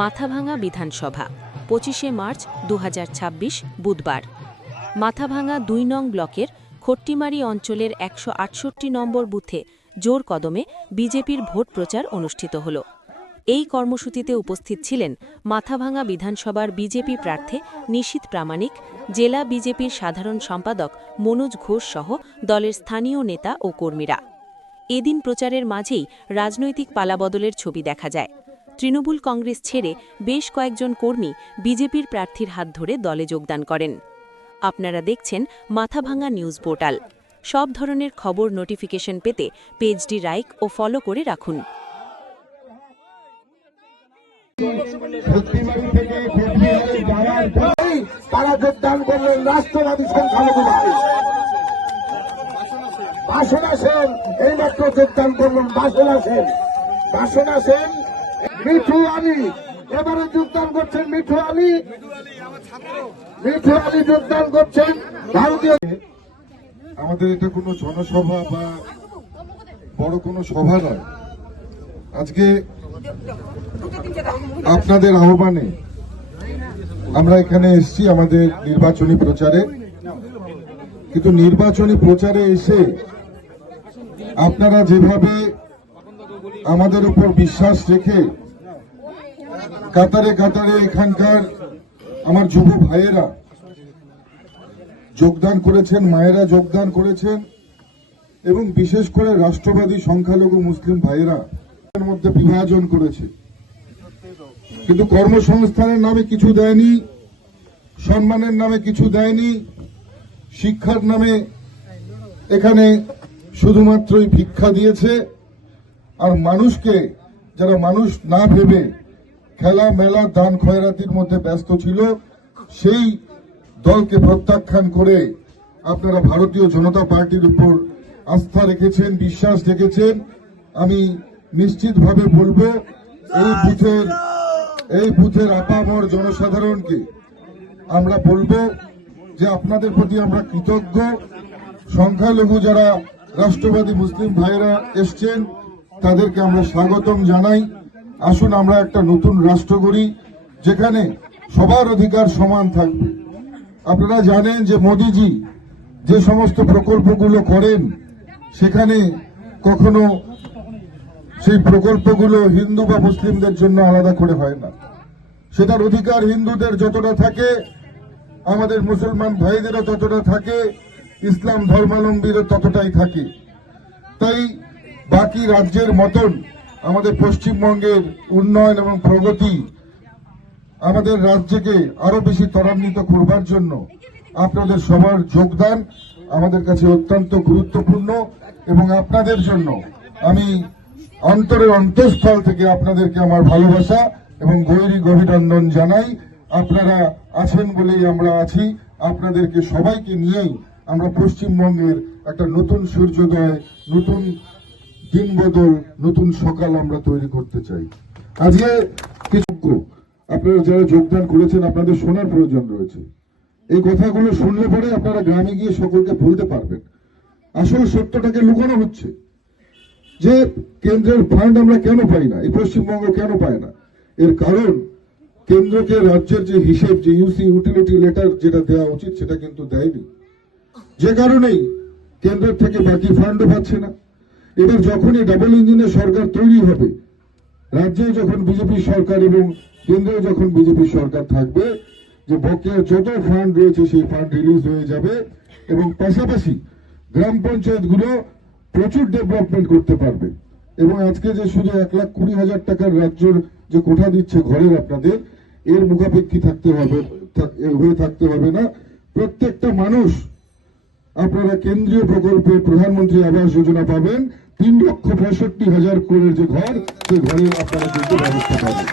মাথাভাঙা বিধানসভা 25শে মার্চ 2026 বুধবার। মাথাভাঙা 2 নং ব্লকের খট্টিমারি অঞ্চলের 168 নম্বর বুথে জোর কদমে বিজেপির ভোট প্রচার অনুষ্ঠিত হল। এই কর্মসূচিতে উপস্থিত ছিলেন মাথাভাঙা বিধানসভার বিজেপি প্রার্থী নিশীথ প্রামাণিক, জেলা বিজেপির সাধারণ সম্পাদক মনোজ ঘোষ সহ দলের স্থানীয় নেতা ও কর্মীরা। এদিন প্রচারের মাঝেই রাজনৈতিক পালাবদলের ছবি দেখা যায়। তৃণমূল কংগ্রেস ছেড়ে বেশ কয়েকজন কর্মী বিজেপির প্রার্থীর হাত ধরে দলে যোগদান করেন। আপনারা দেখছেন মাথাভাঙা নিউজ পোর্টাল। সব ধরনের খবর নোটিফিকেশন পেতে পেজটি লাইক ও ফলো করে রাখুন। তারা যোগদান করলেন রাষ্ট্রবাদী সংখ্যালঘু বাসনা সেন, এইমাত্র যোগদান করলেন বাসনা সেন। বাসনা সেন, মিঠু আলী এবারে যোগদান করছেন। মিঠু আলী যোগদান করছেন ভারতীয়। আমাদের এটা কোনো জনসভা বা বড় কোনো সভা নয়। আজকে আপনাদের আহ্বানে আমরা এখানে এসেছি আমাদের নির্বাচনী প্রচারে। কিন্তু নির্বাচনী প্রচারে এসে আপনারা যেভাবে আমাদের উপর বিশ্বাস রেখে কাতারে কাতারে এখানকার আমার যুব ভাইয়েরা যোগদান করেছেন, মায়েরা যোগদান করেছেন, এবং বিশেষ করে রাষ্ট্রবাদী সংখ্যালঘু মুসলিম ভাইয়েরা এর মধ্যে বিভাজন করেছে। কিন্তু কর্মসংস্থানের নামে কিছু দেয়নি, সম্মানের নামে কিছু দেয়নি, শিক্ষার নামে এখানে শুধুমাত্রই ভিক্ষা দিয়েছে। আর মানুষকে, যারা মানুষ না ভেবে খেলা মেলা দান খয়রাতির মধ্যে ব্যস্ত ছিল, সেই দলকে প্রত্যাখ্যান করে আপনারা ভারতীয় জনতা পার্টির উপর আস্থা রেখেছেন, বিশ্বাস রেখেছেন। আমি নিশ্চিতভাবে বলবো এই বুথের আপামর জনসাধারণকে আমরা বলবো যে আপনাদের প্রতি আমরা কৃতজ্ঞ। সংখ্যালঘু যারা রাষ্ট্রবাদী মুসলিম ভাইয়েরা এসছেন তাদেরকে আমরা স্বাগতম জানাই। আসুন আমরা একটা নতুন রাষ্ট্র গড়ি যেখানে সবার অধিকার সমান থাকবে। আপনারা জানেন যে মোদিজি যে সমস্ত প্রকল্পগুলো করেন সেখানে কখনো সেই প্রকল্পগুলো হিন্দু বা মুসলিমদের জন্য আলাদা করে হয় না। সেটার অধিকার হিন্দুদের যতটা থাকে, আমাদের মুসলমান ভাইদেরও ততটা থাকে, ইসলাম ধর্মাবলম্বীরও ততটাই থাকে। তাই বাকি রাজ্যের মতন আমাদের পশ্চিমবঙ্গের উন্নয়ন এবং প্রগতি আমাদের রাজ্যকে আরো বেশি ত্বরান্বিত করবার জন্য আপনাদের সবার যোগদান আমাদের কাছে অত্যন্ত গুরুত্বপূর্ণ। এবং আপনাদের জন্য আমি অন্তরের অন্তঃস্থল থেকে আপনাদেরকে আমার ভালোবাসা এবং অভিনন্দন জানাই। আপনারা আছেন বলেই আমরা আছি। আপনাদেরকে সবাইকে নিয়েই আমরা পশ্চিমবঙ্গের একটা নতুন সূর্যোদয়, নতুন দিন বদল, নতুন সকাল আমরা তৈরি করতে চাই। আজকে কিছু আপনারা যারা যোগদান করেছেন আপনাদের শোনার প্রয়োজন রয়েছে। এই কথাগুলো শুনলে পরে আপনারা গ্রামে গিয়ে সকলকে বলতে পারবেন। আসল সত্যটাকে লুকানো হচ্ছে যে কেন্দ্রের ফান্ড আমরা কেন পাই না, এই পশ্চিমবঙ্গ কেন পায় না। এর কারণ কেন্দ্রকে রাজ্যের যে হিসেব, যে ইউটিলিটি লেটার যেটা দেওয়া উচিত সেটা কিন্তু দেয়নি। যে কারণেই কেন্দ্রের থেকে বাকি ফান্ডও পাচ্ছে না। এবার যখনই ডাবল ইঞ্জিনের সরকার তৈরি হবে, রাজ্যে যখন বিজেপি সরকার এবং কেন্দ্রে যখন বিজেপি সরকার থাকবে, যে বকেয়া যত ফান্ড রয়েছে সেই ফান্ড রিলিজ হয়ে যাবে এবং পাশাপাশি গ্রাম পঞ্চায়েতগুলো প্রচুর ডেভেলপমেন্ট করতে পারবে। এবং আজকে যে শুধু 1,20,000 টাকার রাজ্যের যে কোঠা দিচ্ছে ঘরের, আপনাদের এর মুখাপেক্ষী হয়ে থাকতে হবে না। প্রত্যেকটা মানুষ আপনারা কেন্দ্রীয় প্রকল্পে প্রধানমন্ত্রী আবাস যোজনা পাবেন। 3,65,000 করের যে ঘর, সেই ঘরে আপনারা কিন্তু ব্যবস্থা পাবেন।